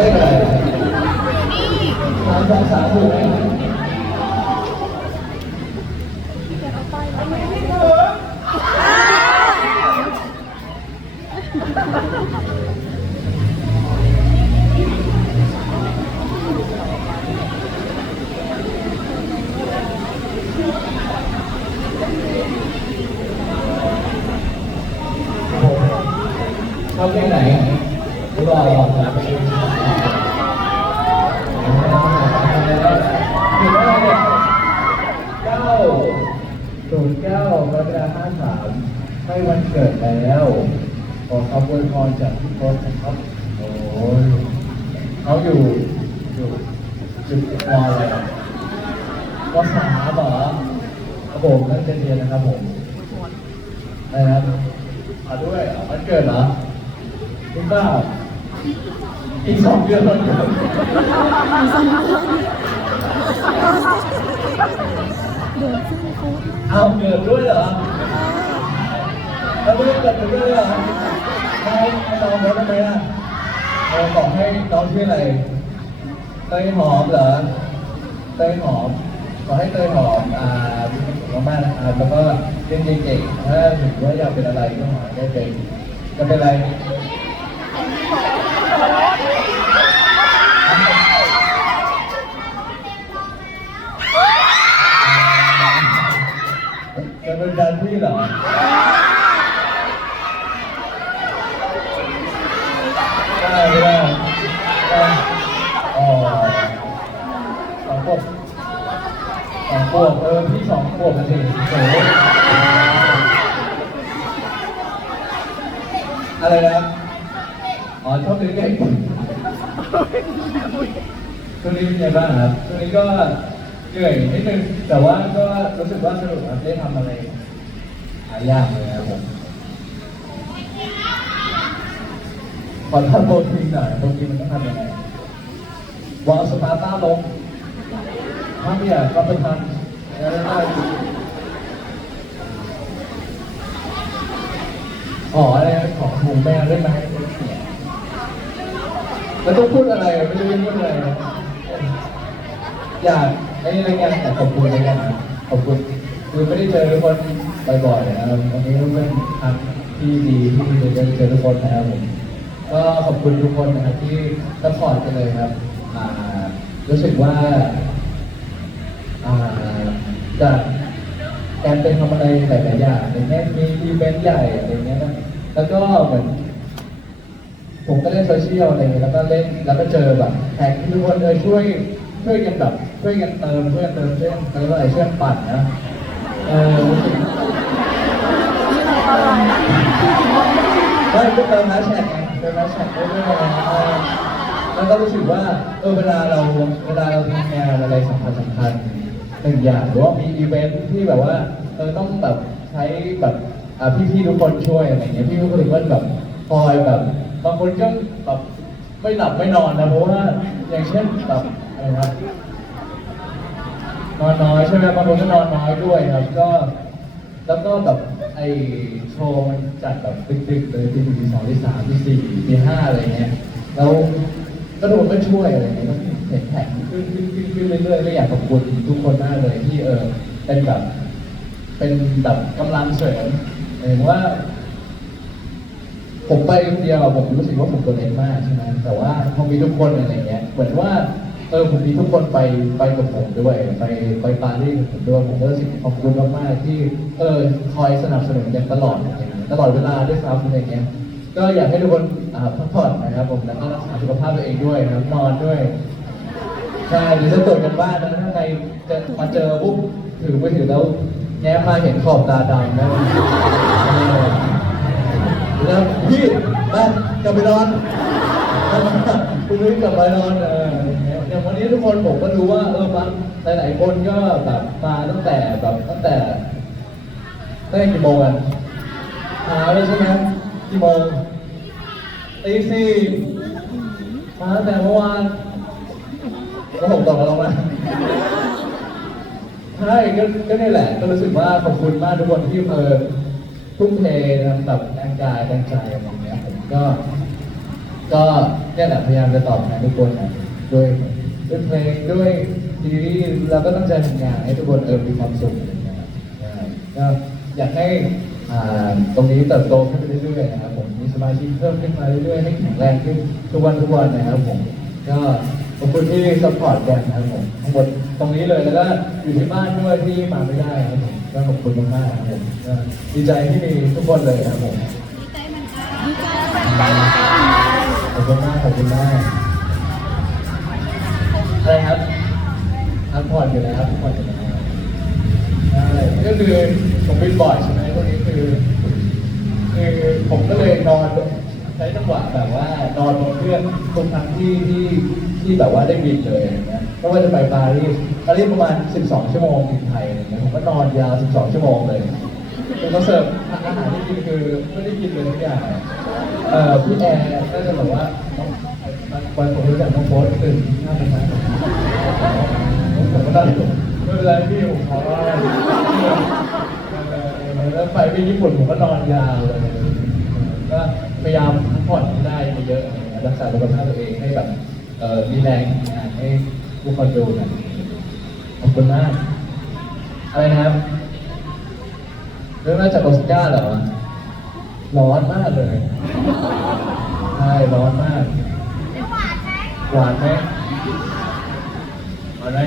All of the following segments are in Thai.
ได้ไหมสามสามสามถูกไหมชอบเพลงไหนรู้ป่าวนะไปดูผิดอะไรเนี่ยเก้าศูนย์เก้ากรกฎาคมห้าสามให้วันเกิดแล้ว ขอคำอวยพ รจากพี่โค้ชนะครับโอ้ยเขาอยู่อยู่อยู่มออะไรอะมสาเหรอครับผมนั่นเรียนนะครับผมนะครับมาด้วยเหรอวันเกิดเหรอจริงเปล่าอีกสองเดือนวันเกิดเอาเกิดด้วยเหรอแล้วไม่ได้เกิดด้วยเหรอ ไม่ให้น้องเขาทำไหมอะเออบอกให้น้องชื่ออะไร เตยหอมเหรอ เตยหอม ขอให้เตยหอม อ่ามีความสุขมากนะครับแล้วก็เรียนเก่งๆถ้าถึงว่าอยากเป็นอะไรก็ขอให้ได้เป็นจะเป็นอะไรจะเป็นดันพี่เหรอ ได้ไม่ได้ได้อ๋อสองขวบสองข วบเออพี่สองขวบนะสิโอ้อะไรนะอ๋อชอบเด็กๆช่วงนี้เป็นไงบ้างครับช่วงนี้ก็เหนื่อยนิดนึงแต่ว่าก็รู้สึกว่าสนุกครับได้ทำอะไรหลายอย่างเลยครับผมขอทำโปรตีนหน่อยโปรตีนมันต้องทำยังไงวางสปาร์ต้าลงถ้าไม่อยากก็ไปทำแล้ว ได้อ๋อะไรของหมูแมวได้ไหมแล้วต้องพูดอะไรไม่รู้จะพูดอะไรอยากไอ้นี่รายการแต่ขอบคุณรายการนะขอบคุณคือไม่ได้เจอทุกคนบ่อยๆนะครับวันนี้เป็นครั้งที่ดีที่ได้เจอทุกคนนะครับผมก็ขอบคุณทุกคนนะครับที่สปอร์ตกันเลยครับอ่ารู้สึกว่าอ่า จากการเป็นทำอะไรหลายๆอย่างอย่างเงี้ยมีอีเวนต์ใหญ่อะไรเงี้ยนะแล้วก็เหมือนผมก็เล่นโซเชียลอะไรเงี้ยแล้วก็เล่นแล้วก็เจอแบบแท็กทุกคนเออช่วยช่วยกันแบบช่วยกันเติมช่วยกันเติมเช่นเติมอะไรช่วยกันปั่นนะเออไม่ก็เติมแฮชแท็กไงเติมแฮชแท็กได้ด้วยไงเออแล้วก็รู้สึกว่าเออเวลาเราเวลาเราทำงานอะไรสำคัญสำคัญ หนึ่งอย่างหรือว่ามีอีเวนท์ที่แบบว่าเออต้องแบบใช้แบบอ่าพี่ๆทุกคนช่วยอะไรเงี้ยพี่ทุกคนก็แบบคอยแบบบางคนก็แบบไม่หลับไม่นอนนะเพราะว่าอย่างเช่นแบบอะไรนะนอนน้อยใช่ไหมบางคนก็นอนน้อยด้วยครับก็ แล้วก็แบบไอโชว์มันจัดแบบดึกๆเลยตีหนึ่งตีสองตีสามตีสี่ตีห้าอะไรเงี้ยแล้วก็โดนก็ช่วยอะไรเงี้ยก็เห็นแท็ก ขึ้นขึ้นขึ้นขึ้นเรื่อยๆก็อยากขอบคุณทุกคนมากเลยที่เออเป็นแบบเป็นแบบกำลังเสริมเห็นว่า ผมไปคนเดียวอะผมรู้สึกว่าผมตัวเล็กมากใช่ไหมแต่ว่าพอมีทุกคนอะไรเงี้ยเหมือนว่าเออผมมีทุกคนไปไปกับผมด้วย ไปไปปารีสกับผมด้วยผมก็รู้สึกขอบคุณมากๆที่เออคอยสนับสนุนกันตลอดอะไรเงี้ยตลอดเวลาด้วยซ้ำอะไรเงี้ยก็อยากให้ทุกคนอ่าพักผ่อนนะครับผมแล้วก็รักษาสุขภาพตัวเองด้วยนะครับนอนด้วย ใช่หรือจะตรวจกันบ้านนะถ้าใครจะมาเจอปุ๊บถือมือถือแล้วแง้มมาเห็นขอบตาดำนะแล้วพี่ไปกลับไปนอนคุณนุ้ยกลับไปนอนเอออย่างวันนี้ทุกคนผมก็รู้ว่าเออบางหลายๆคนก็แบบมาตั้งแต่แบบตั้งแต่ตั้งแต่กี่โมงอะหาเลยใช่ไหมกี่โมงตีสี่มาตั้งแต่เมื่อวาน ก็ผมตอบมาลงมาใช่ก็ก็นี่แหละ ก็รู้สึกว่าขอบคุณมากทุกคนที่เออทุ่มเททำแบบแรงกายแรงใจอะไรอย่างเงี้ยผมก็ ก็เนี่ยแหละพยายามจะตอบแทนทุกคนนะด้วยด้วยเพลงด้วยซีรีส์เราก็ตั้งใจทำงานให้ทุกคนเออมีความสุขอะไรอย่างเงี้ยครับก็อยากให้อ่าตรงนี้เติบโตขึ้นไปเรื่อยๆนะครับผมมีสมาชิกเพิ่มขึ้นมาเรื่อยๆให้แข็งแรงขึ้นทุกวันทุกวันนะครับผมก็ ขอบคุณที่สปอร์ตกันนะครับผมทั้งหมดตรงนี้เลยแล้วก็อยู่ที่บ้านด้วยที่มาไม่ได้ครับผมก็ขอบคุณมากๆครับผมก็ดีใจที่มีทุกคนเลยครับผมขอบคุณมากขอบคุณมากอะไรครับพักผ่อนอยู่แล้วพักผ่อนอยู่แล้วใช่ก็คือผมบินบ่อยใช่ไหมพวกนี้คือคือผมก็เลยนอนใช้จังหวะแบบว่านอนบนเครื่องทุกครั้งที่ที่ ที่แบบว่าได้บินเลยอย่างเงี้ยไม่ว่าจะไปปารีสปารีสประมาณ 12 ชั่วโมงถึงไทยอะไรเงี้ยผมก็นอนยาว 12 ชั่วโมงเลยคือเขาเสิร์ฟอาหารที่กินคือไม่ได้กินเลยทุกอย่างเอ่อพี่แอร์ก็จะแบบว่าวันผมรู้จักน้องโพสตื่นหน้าเป็นไงผมก็ได้ไม่เป็นไรพี่ผมขอว่าแล้วไปไปญี่ปุ่นผมก็นอนยาวเลยก็พยายามพักผ่อนได้เยอะรักษาสุขภาพตัวเองให้แบบ เออมีแรงทำงานให้ผู้คนดูนะขอบคุณมาก อะไรนะครับเรื่องมาจากอสการ์เหรอ ร้อนมากเลย ใช่ ร้อนมาก หวานไหมหวานไหม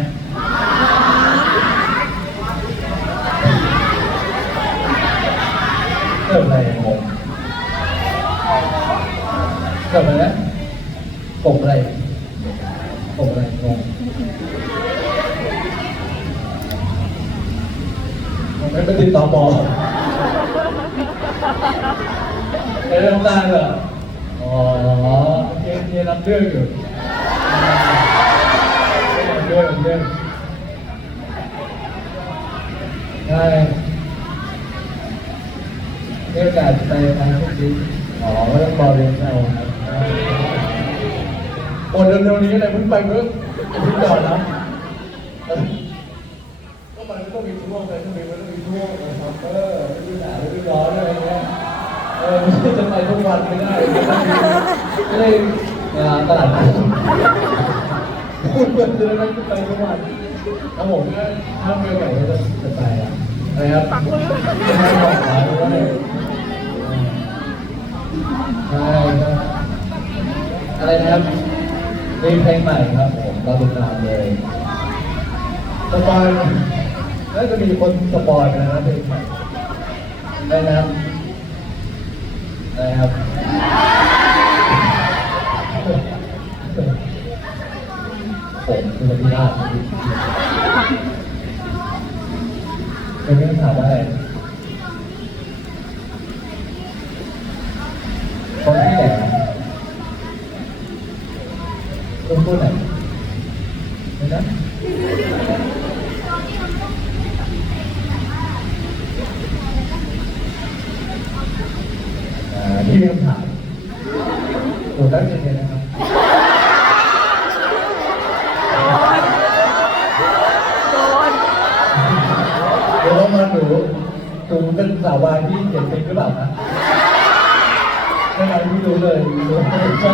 เกิดอะไรงงเกิดอะไรนะผมอะไร อะไรงงผมไม่ไปติดต่อหมอเอ้ยน้ำตาลเหรออ๋อโอเคโอเครับเรื่องอยู่รับเรื่องรับเรื่องใช่มีโองกาสไปทางพวกนี้อ๋อก็ต้องรอเรียนเอาครับ โอ้เร็วๆนี้เลยเพิ่งไปเมื่ออาทิตย์ก่อนนะก็มันก็มีช่วงไปต้องมีมันต้องมีช่วงนะครับเออฤดูหนาวฤดูร้อนอะไรเงี้ยเออไม่ใช่จะไปทุกวันไม่ได้ไม่ได้เวลาตลาดนัดพูดเพื่อนจะได้ไปทุกวันแล้วผมก็ถ้าไมีโอกาสก็จะไปอะอะครับจะให้บอกร้านว่าเนี่ยใช่อะไรนะครับ มีเพลงใหม่ครับผมเราติดตามเลยสปอยน่าจะมีคนสปอยนะครับเพลงใหม่ได้นะครับนะครับผมคือคนที่ยากเป็นเรื่องถามว่าอะไร ที่คำถามหมดแล้วจริงๆนะครับเดี๋ยวเรามาดูดูเป็นสาวาที่เจ็บเป็นหรืล่านะไม่เอาไม่ดูดูใไใช่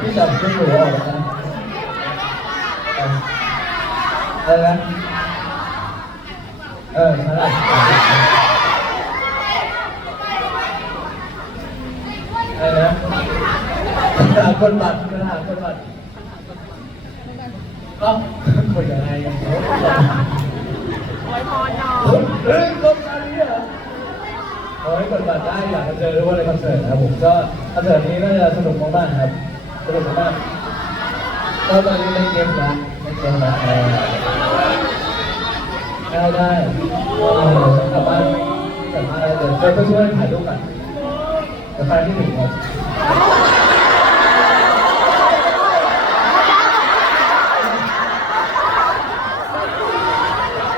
ที่จำชื่อหนูอ นะอะไรนะเออใช่อะไรนะหาคนบัตรปัญหาคนบัตรเอ้าคนยังไงยังไงอวยพรหน่อยเฮ้ยกดอันนี้เหรอขอให้กดบัตรได้อยากจะเจอทุกคนในคอนเสิร์ตนะครับผมก็คอนเสิร์ตนี้ก็จะสนุกมากๆครับสนุกมากๆก็ตอนนี้เล่นเกมนะเล่นเกมนะเออ ได้ได้เออกลับบ้านกลับบ้านได้เดี๋ยวเดี๋ยวไปช่วยถ่ายรูปกันเดี๋ยวใครที่ถึงครับ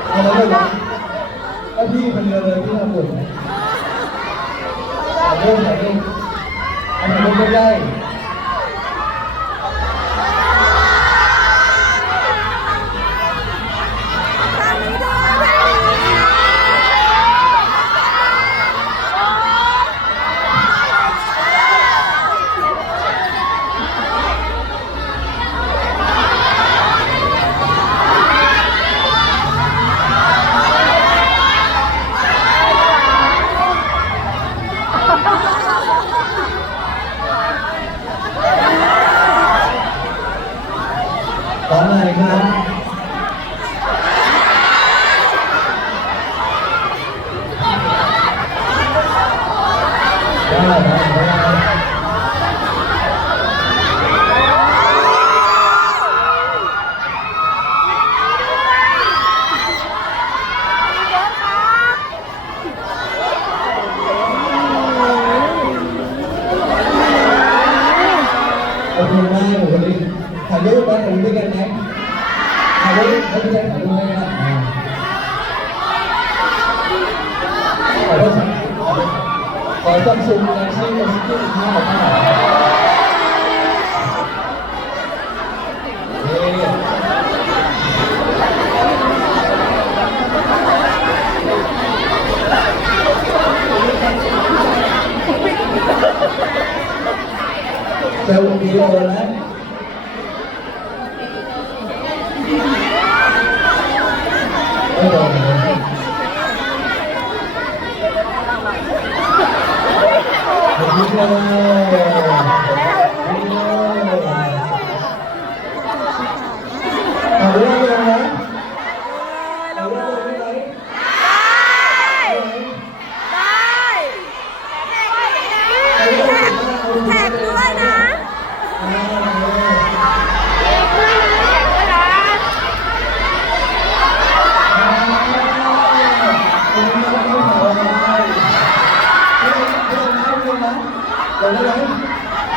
เอาแล้วเลยนะก็พี่คนเดียวเลยที่ทำบุญนะถ่ายรูปถ่ายรูปอันนี้รูปไม่ได้ ได้ได้ได้ขอบคุณมากหนูคนนี้ถ่ายรูปนะถ่ายรูปด้วยกันไหมถ่ายรูปให้พี่แจ๊คถ่ายรูปไหมครับอ่าขอโทษครับข อซัมซุงแกลซี่เอสยี่สิบห้าครับนี่เซลล์วิดีโอนะไม่โดนเลย ขอ ได้ไห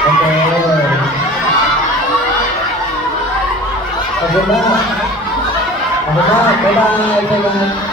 โอเคขอบคุณมากขอบคุณมากบ๊ายบายบ๊ายบาย